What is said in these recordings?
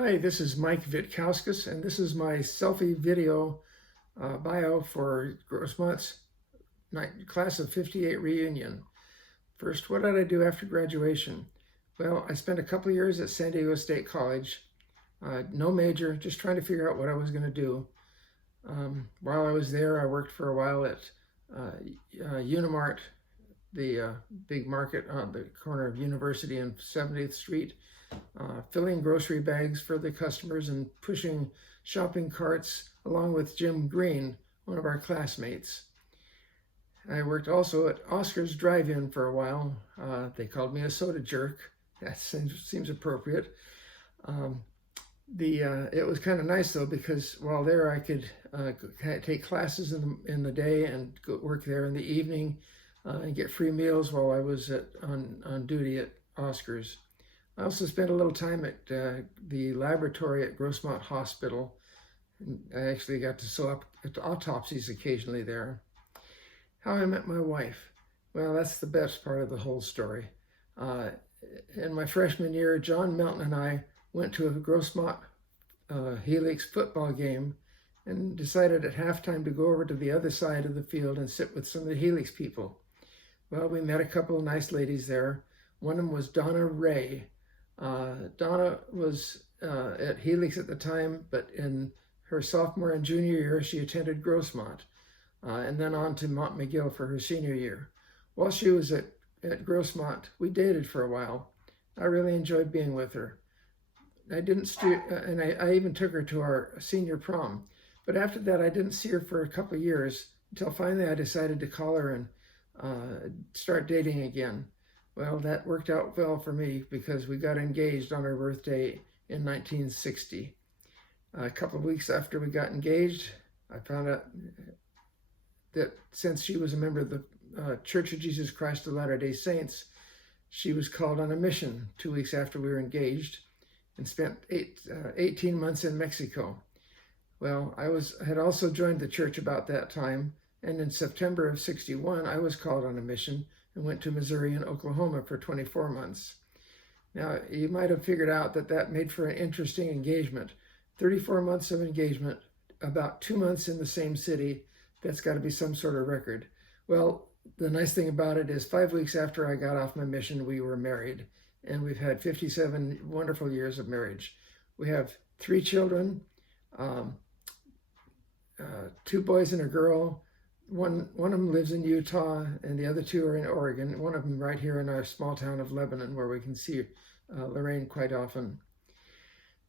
Hi, this is Mike Vitkauskas, and this is my selfie video bio for Grossmont's class of '58 reunion. First, what did I do after graduation? Well, I spent a couple years at San Diego State College, no major, just trying to figure out what I was going to do. While I was there, I worked for a while at Unimart, the big market on the corner of University and 70th Street. Filling grocery bags for the customers and pushing shopping carts along with Jim Green, one of our classmates. I worked also at Oscar's Drive-In for a while. They called me a soda jerk. That seems appropriate. It was kind of nice though, because while there I could take classes in the day and go work there in the evening and get free meals while I was on duty at Oscar's. I also spent a little time at the laboratory at Grossmont Hospital. I actually got to sew up at autopsies occasionally there. How I met my wife. Well, that's the best part of the whole story. In my freshman year, John Melton and I went to a Grossmont Helix football game and decided at halftime to go over to the other side of the field and sit with some of the Helix people. Well, we met a couple of nice ladies there. One of them was Donna Ray. Donna was at Helix at the time, but in her sophomore and junior year, she attended Grossmont, and then on to Montmcgill for her senior year. While she was at Grossmont, we dated for a while. I really enjoyed being with her. I even took her to our senior prom. But after that, I didn't see her for a couple of years until finally I decided to call her and start dating again. Well, that worked out well for me because we got engaged on our birthday in 1960. A couple of weeks after we got engaged, I found out that since she was a member of the Church of Jesus Christ of Latter-day Saints, she was called on a mission 2 weeks after we were engaged and spent 18 months in Mexico. Well, I had also joined the church about that time, and in September of '61, I was called on a mission and went to Missouri and Oklahoma for 24 months. Now, you might have figured out that made for an interesting engagement. 34 months of engagement, about 2 months in the same city. That's got to be some sort of record. Well, the nice thing about it is 5 weeks after I got off my mission, we were married, and we've had 57 wonderful years of marriage. We have 3 children, 2 boys and a girl. One of them lives in Utah, and the other 2 are in Oregon. One of them right here in our small town of Lebanon, where we can see Lorraine quite often.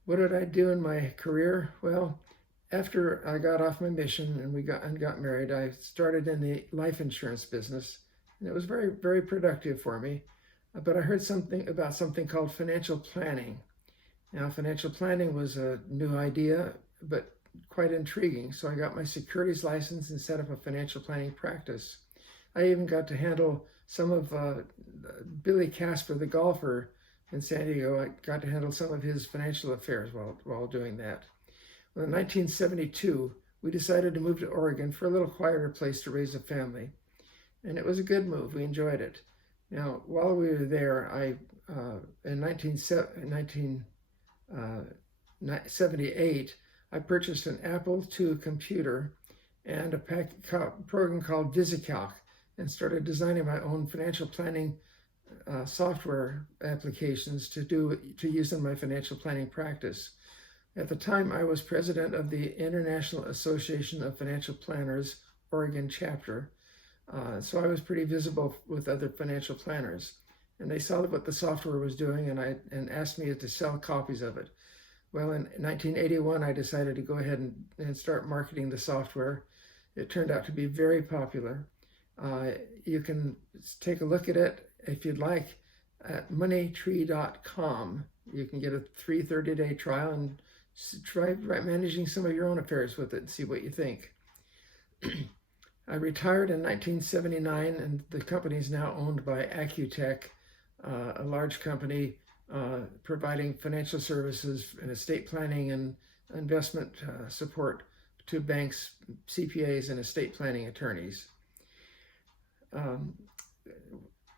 What did I do in my career? Well, after I got off my mission and we got married, I started in the life insurance business, and it was very, very productive for me. But I heard about something called financial planning. Now, financial planning was a new idea, but quite intriguing. So I got my securities license and set up a financial planning practice. I even got to handle some of Billy Casper, the golfer in San Diego. I got to handle some of his financial affairs while doing that. Well, in 1972, we decided to move to Oregon for a little quieter place to raise a family. And it was a good move. We enjoyed it. Now, while we were there, in 1978, I purchased an Apple II computer and a program called VisiCalc and started designing my own financial planning software applications to use in my financial planning practice. At the time, I was president of the International Association of Financial Planners, Oregon chapter. So I was pretty visible with other financial planners. And they saw what the software was doing and asked me to sell copies of it. Well, in 1981, I decided to go ahead and start marketing the software. It turned out to be very popular. You can take a look at it if you'd like at moneytree.com. You can get a free 30-day trial and try managing some of your own affairs with it and see what you think. I retired in 1979, and the company is now owned by Accutech, a large company providing financial services and estate planning and investment support to banks, CPAs, and estate planning attorneys.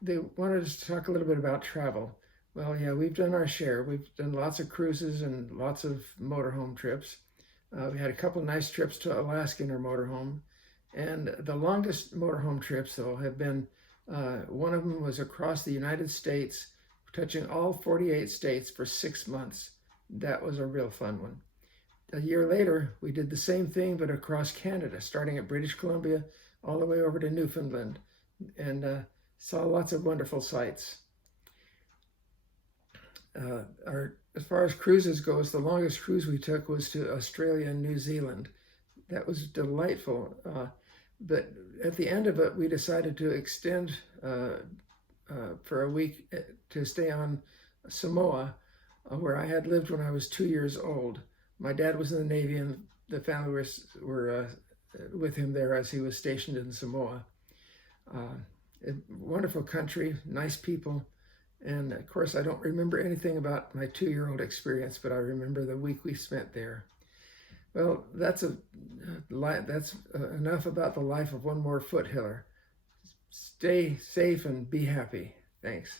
They wanted us to talk a little bit about travel. Well, yeah, we've done our share. We've done lots of cruises and lots of motorhome trips. We had a couple nice trips to Alaska in our motorhome. And the longest motorhome trips, though, have been one of them was across the United States, touching all 48 states for 6 months. That was a real fun one. A year later, we did the same thing, but across Canada, starting at British Columbia all the way over to Newfoundland, and saw lots of wonderful sights. As far as cruises goes, the longest cruise we took was to Australia and New Zealand. That was delightful. But at the end of it, we decided to extend for a week to stay on Samoa, where I had lived when I was 2 years old. My dad was in the Navy, and the family were with him there as he was stationed in Samoa. A wonderful country, nice people. And of course, I don't remember anything about my 2-year-old experience, but I remember the week we spent there. Well, that's enough about the life of one more foothiller. Stay safe and be happy. Thanks.